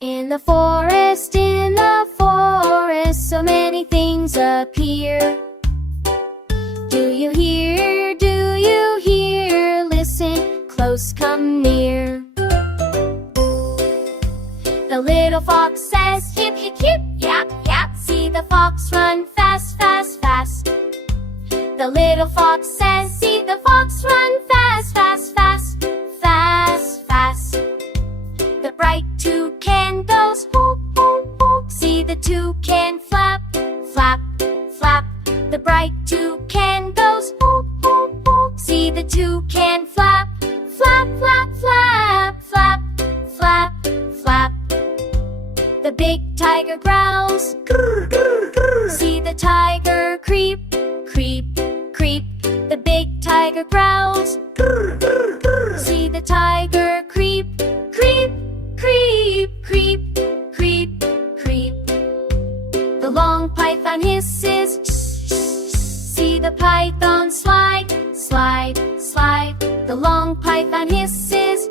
In the forest, so many things appear. Do you hear? Do you hear? Listen close, come near. The little fox says, hip, hip, hip, yap, yap. See the fox run fast, fast, fast. The little fox says, see the fox run fast, fast, fast, fast, fast. The bright toucan goes, whoop, whoop, whoop. See the toucan flap, flap, flap. The bright toucan goes, whoop, whoop, whoop. See the toucan flap, flap, flap, flap, flap, flap, flap. The big tiger growls, grrr, grrr, grrr. See the tiger creep, creep, creep. The big tiger growls, grrr, grrr, grrr. See the tiger creep, creep, creep, creep, creep, creep. The long python hisses, see the python slide, slide, slide. The long python hisses,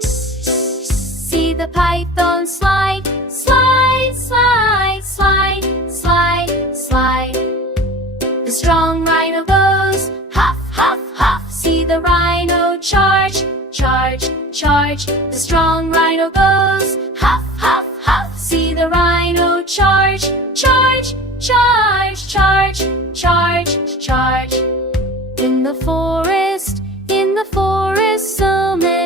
see the python slide, slide, slide, slide, slide, slide. The strong rhino goes, huff, huff, huff. See the rhino charge, charge, charge. The strong rhino goes, huff, huff, huff. See the rhino charge, charge, charge, charge, charge, charge. In the forest, so many